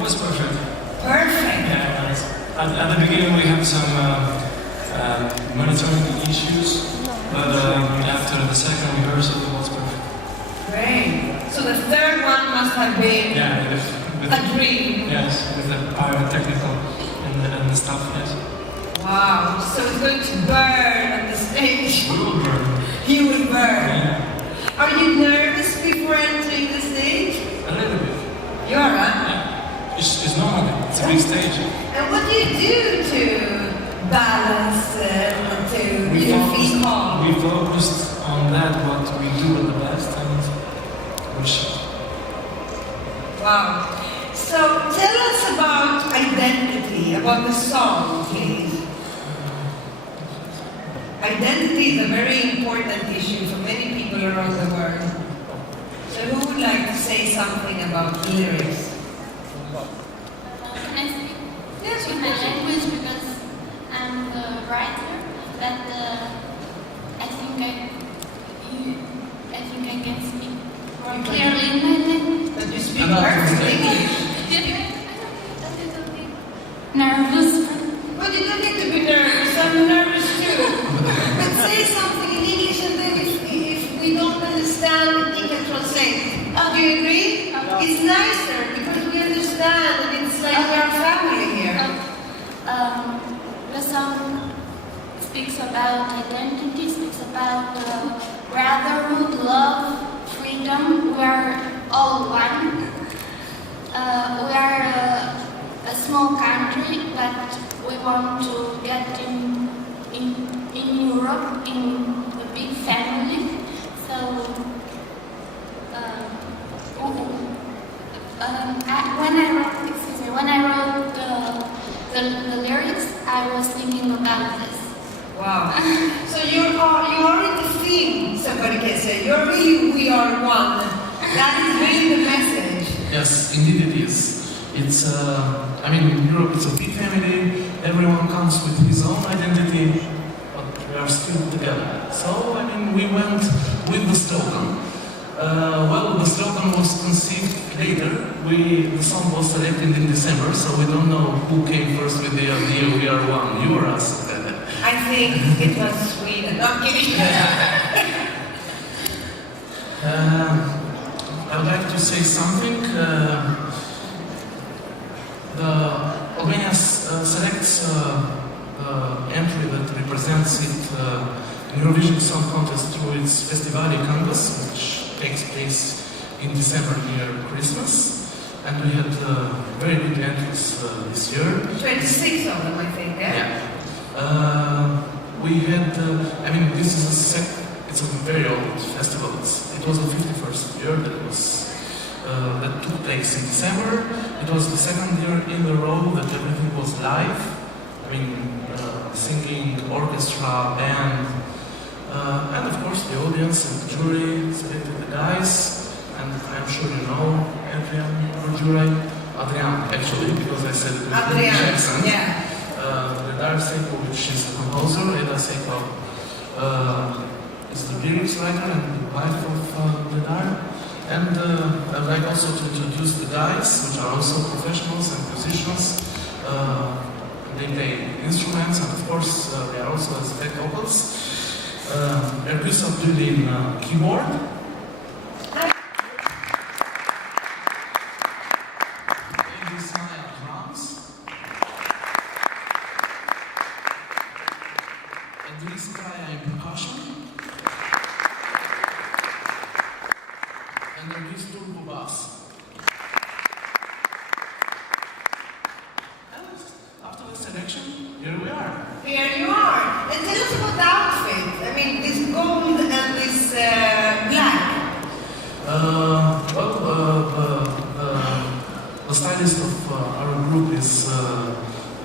was perfect. Perfect. Yeah, nice. At the beginning we have some monitoring issues, but after the second rehearsal it was perfect. Great. So the third one must have been with a dream. Yes, with the pyrotechnical and the stuff, yes. Wow, so it's going to burn on the stage. We will burn. You will burn. Yeah. Are you nervous before entering the stage? A little bit. You are, huh? Yeah. It's normal. It's a big stage. And what do you do to balance, to feel calm? We focused on that, what we do at the best, and which... Wow. So tell us about identity, about the song, please. Identity is a very important issue for many people around the world. So who would like to say something about lyrics? Can I speak? Yes, in my language, because I'm the writer, but I think I can speak more clearly in my language. But you speak perfect English. Nervous. But you don't need to be nervous. I'm nervous too. But say something in English, and then if we don't understand, you can translate. Do you agree? It's nicer because we understand, and it's like we're family here. The song speaks about identity, speaks about brotherhood, love, freedom. We are all one. We are a small country, but we want to get in Europe, in the big family. So when I wrote the lyrics, I was thinking about this. Wow. So you are in the theme, somebody can say. You're really, we are one. That is really the message. Yes, indeed it is. It's, in Europe it's a big family, everyone comes with his own identity, but we are still together. So, we went with the slogan. The slogan was conceived later. The song was selected in December, so we don't know who came first with the idea, we are one, you or us. I think it was Sweden. No, I'm kidding. I would like to say something. Albania selects the entry that represents it in Eurovision Song Contest through its Festivali Canvas, which takes place in December near Christmas. And we had very good entries this year. 26 of them, I think, yeah? We had, this is it's a very old festival. It was the 51st year that took place in December. It was the second year in a row that everything was live. Singing, orchestra, band, and of course the audience and the jury selected the guys. And I'm sure you know Adrian Lulgjuraj, Adrian actually, because I said it with English accent. Yeah. Bledar Sejko, which is the composer, Bledar Sejko is the lyrics writer and the wife of Bledar. And I'd like also to introduce the guys, which are also professionals and musicians. They play instruments, and of course they are also as back vocals. Erküs Abdülin keyboard. ESCKAZ in percussion, and then this turbo bass. And after the selection, here we are. Here you are. And tell us about the outfit. This gold and this black. The stylist of our group is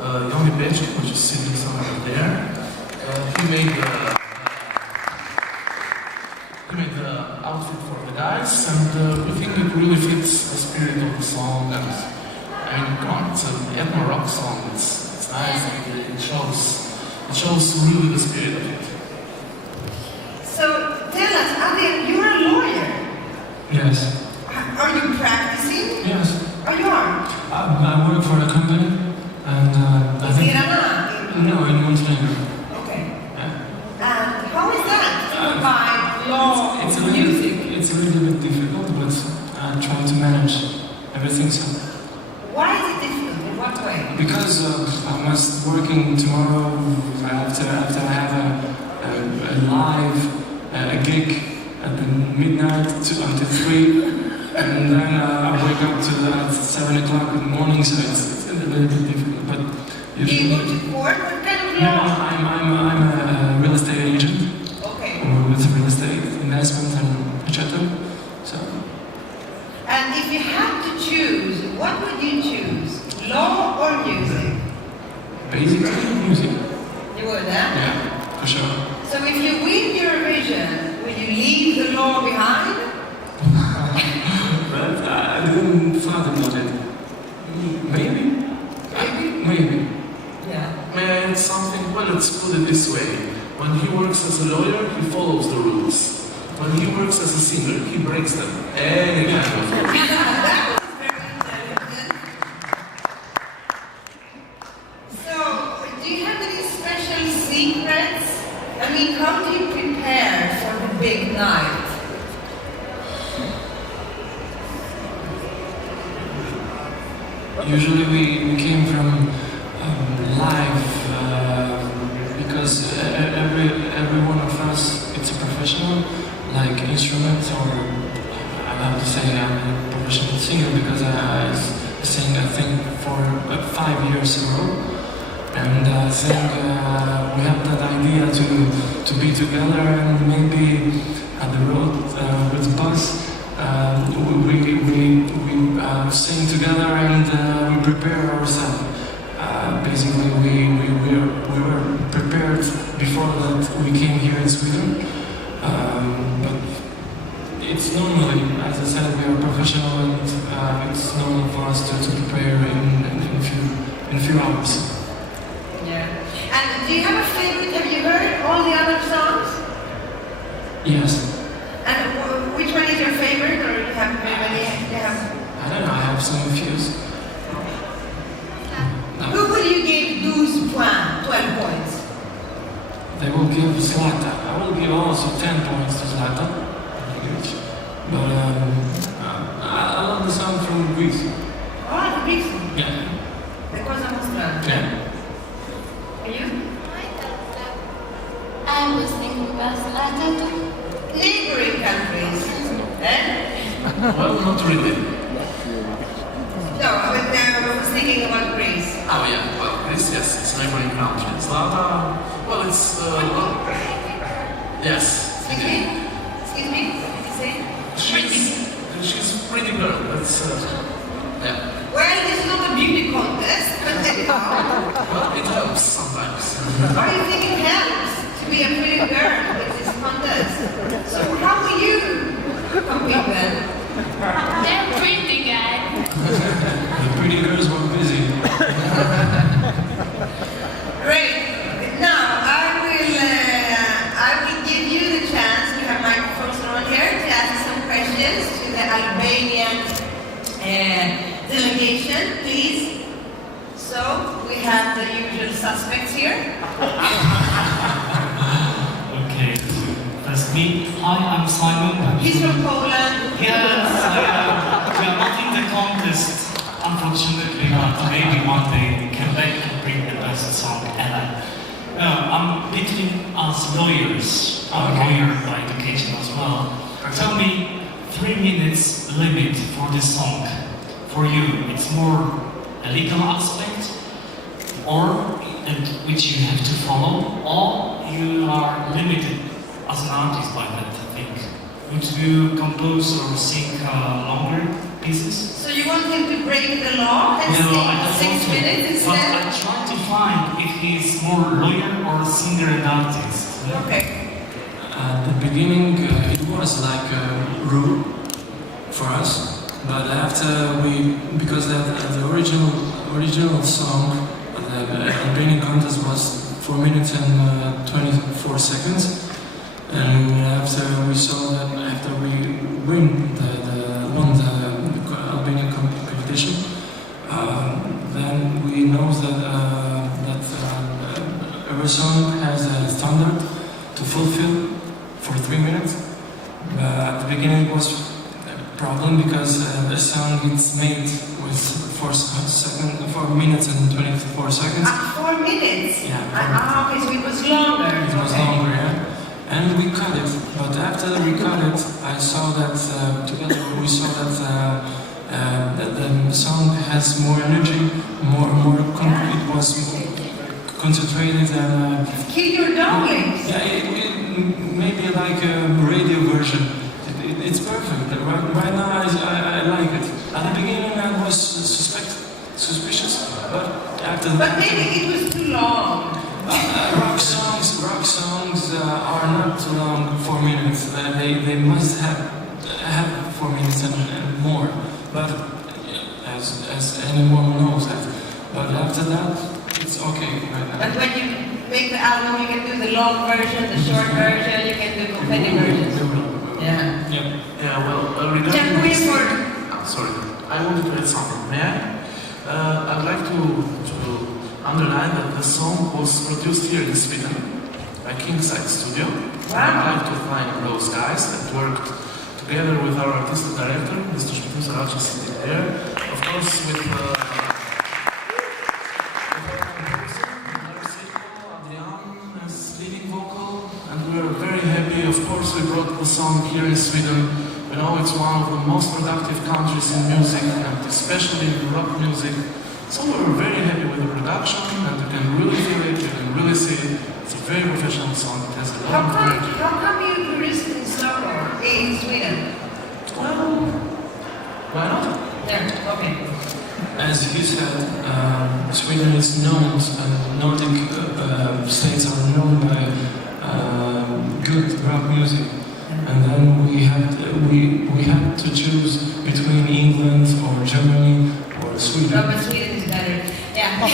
Yoni Becic, which is sitting somewhere there. He made the outfit for the guys, and we think it really fits the spirit of the song. And come on, it's an ethno rock song. It's nice, and it shows really the spirit of it. So tell us, Adrian, you're a lawyer. Yes. Are you practicing? Yes. Oh, you are? I work for a company, and I think... No, in Montenegro. Okay. Yeah. And how is that to combine law and music? It's a little bit difficult, but I try to manage everything. So. Why is it difficult? In what way? Because I must working tomorrow after I have a live gig at the midnight until 3, and then I wake up at 7 o'clock in the morning, so it's a little bit difficult. But usually, do you go to court? What kind of no, law? I'm a real estate agent. Okay. With real estate investment and etc. So. And if you had to choose, what would you choose? Law or music? Basically, music. You would, huh? Yeah, for sure. So if you win Eurovision, will you leave the law behind? But I didn't thought about it. Maybe. Maybe. Yeah. It's something, well, let's put it this way. When he works as a lawyer, he follows the rules. When he works as a singer, he breaks them. Any kind of rules. That was very intelligent. So, do you have any special secrets? I mean, how do you prepare for the big night? Usually we came from live because every one of us it's a professional like instrument, or I have to say I'm a professional singer because I sing I think for 5 years in a row, and I think we have that idea to be together and maybe at the road with the bus. We sing together and we prepare ourselves. Basically, we were prepared before that we came here in Sweden. But it's normally, as I said, we are professional, and it's normal for us to prepare in a few hours. Yeah. And do you have a favorite? Have you heard all the other songs? Yes. And which one is your favorite, or do you have maybe I don't know, I have some views. Who will you give 12 points? They will give Zlata. I will give also 10 points to Zlata. But I love the song from Greece. Oh, the Greece. Yeah. The Cosa Nostra. Yeah. And you? I was thinking about Zlata too. Neighboring countries. Well, not really. No, but I was thinking about Greece. Oh yeah, well, Greece, yes, it's a neighboring country. Zlata, well, it's, yes. Excuse me? Excuse me? What did you say? She's a pretty girl, that's, yeah. Well, it's not a beauty contest, but anyhow. Well, it helps sometimes. Or you think it helps to be a pretty girl with this contest? So how will you compete then? They're pretty, guys. The pretty girls were busy. Great. Now I will give you the chance. We have microphones on here to ask some questions to the Albanian delegation, please. So we have the usual suspects here. Okay, that's me. Hi, I'm Simon. He's from Poland. Yes, we are not in the contest, unfortunately, but maybe one day we can back and bring the best song ever. No, I'm between us lawyers. I'm a lawyer by education as well. Tell me, 3 minutes limit for this song. For you, it's more a legal aspect, or and which you have to follow, or you are limited as an artist by that, I think. Would you compose or sing longer pieces? So you want him to break the law and No, I sing don't 6 want to. minutes But instead? I try to find if he's more lawyer or singer and artist. Okay. At the beginning, it was like a rule for us, but after because the original song, the Albanian contest was 4 minutes and 24 seconds, and after we saw that after we won the Albanian competition, knows that every song has a standard to fulfill for 3 minutes. At the beginning it was a problem because the song is made with 4 minutes and 24 seconds. 4 minutes? Yeah. Okay, so it was longer. It was longer, yeah. And we cut it, but after we cut it, I saw that together we saw that the song has more energy, it was concentrated and Kill your darlings. yeah, maybe like a radio version. It's perfect. Right now I like it. At the beginning I was suspicious, but after that. But maybe it was too long. Rock songs are not too long, 4 minutes. They must have 4 minutes and more. But as anyone knows that. But after that, it's okay right now. But when you make the album, you can do the long version, the short version, you can do confetti versions. Yeah. Yeah, well, regarding this... sorry, I wanted to add something. May I? I'd like to underline that the song was produced here in Sweden by ESCKAZ.com. Wow. I'd like to thank those guys that worked together with our artistic director, Mr. Shmitusa, sitting there. Of course, with Adrian as leading vocal, and we are very happy. Of course, we brought the song here in Sweden. We know it's one of the most productive countries in music, and especially in rock music. So we're very happy with the production, and you can really feel it, you can really see it. It's a very professional song. It has a lot of energy. How come you produced it in Stockholm, in Sweden? Well, why not? Yeah, okay. As he said, Sweden is known, and Nordic states are known by good rock music. And then we had to choose between England or Germany or Sweden. No, but Sweden is better. Yeah.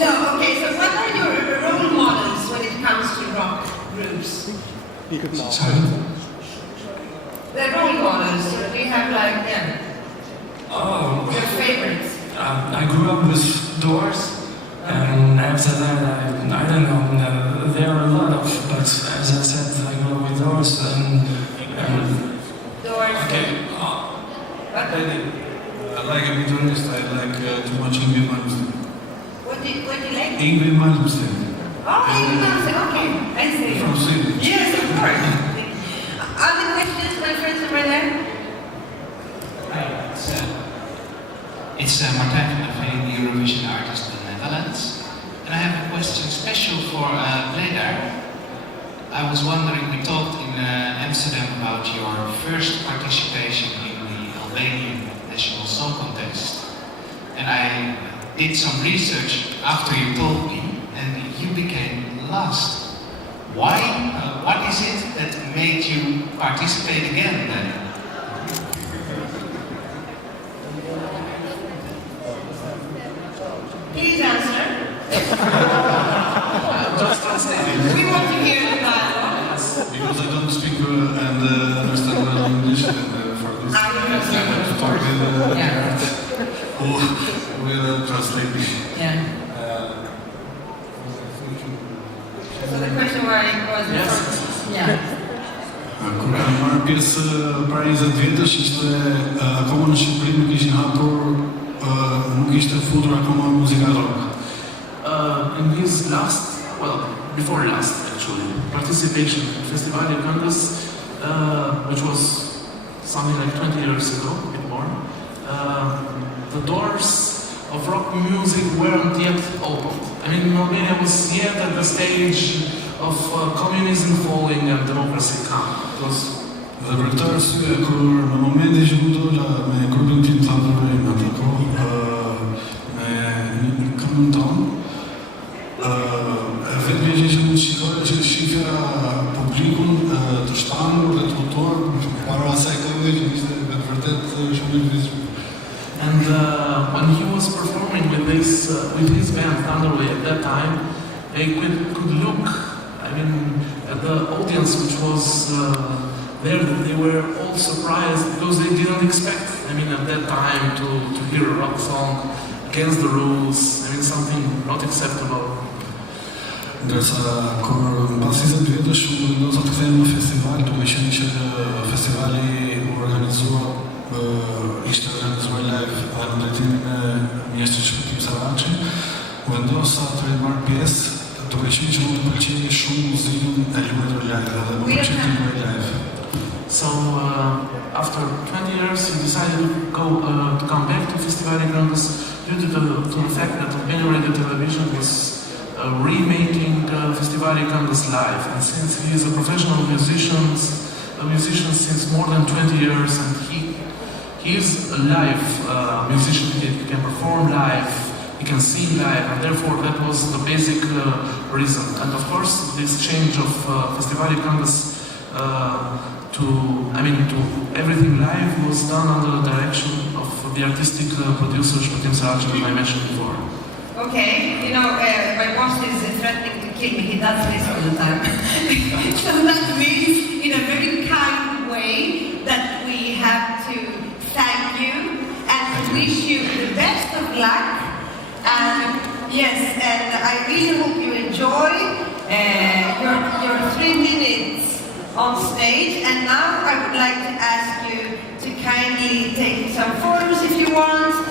So, okay, so what are your role models when it comes to rock groups? Sorry? The role models, so we have like them. Oh, Your favorites. I grew up with Doors, and after that, I don't know, there are a lot of, but as I said, I grew up with Doors and Doors. okay. I like a bit honest, I like too much Ingrid Malmsteen. What do you like? Ingrid Malmsteen. Oh, you know, okay, I see. From Sweden. Yes, of course. Other questions, my friends over there? Hi, it's Martijn van der Veen, the Eurovision artist in the Netherlands. And I have a question special for Bledar. I was wondering, we talked in Amsterdam about your first participation in the Albanian National Song Contest. And I did some research after you told me, and you became last. Why? What is it that made you participate again then? Please answer. Just translate. We want to hear the dialogue. Because I don't speak and understand well English, and for this I don't I have to talk with Yeah. who will translate me. Yeah. So the question was yeah. Kur kam marrë pjesë para 20 vjetësh, ishte akoma në Shqipëri nuk ishin hapur, nuk ishte futur akoma muzika rock. In his last, well, before last actually, participation in Festival Congress, which was something like 20 years ago, a bit more, the doors of rock music weren't yet opened. I mean, Albania was yet at the stage of communism falling and democracy coming. It was Dhe për këtë arsye, kur në momentin që u dola me grupin tim të ndërrej në atë kohë, me një këmbën tonë, vetëm gjë që mund shikoja që shifja publikun të shtangur dhe të hutuar para asaj këngë që ishte me vërtet shumë i vizhur. And when he was performing with his band Thunderwave at that time, they could look, I mean, at the audience which was there. They were all surprised because they didn't expect I mean, at that time to hear a rock song against the rules, I mean, something not acceptable. Ndërsa kur mbas 20 vjetësh u vendosa të kthehem në festival, duke qenë që festivali ishte organizuar live në drejtimin e ministrit shpëtim Saraçi, u vendosa të marr pjesë, duke qenë që më pëlqej shumë muzikën e luajtur live dhe më pëlqej të luaj live. So after 20 years, he decided to come back to Festivali Këngës due to the fact that Albania Radio Television was remaking Festivali Këngës live, and since he is a professional musician since more than 20 years, and he is a live musician, he can perform live, he can sing live, and therefore that was the basic reason. And of course, this change of Festivali Këngës to everything live was done under the direction of the artistic producer Shpëtim Saraçi that I mentioned before. Okay, you know, my boss is threatening to kill me. He does this all the time. So that means, in a very kind way, that we have to thank you and wish you the best of luck. And yes, and I really hope you enjoy your 3 minutes on stage. And now I would like to ask you to kindly take some photos if you want.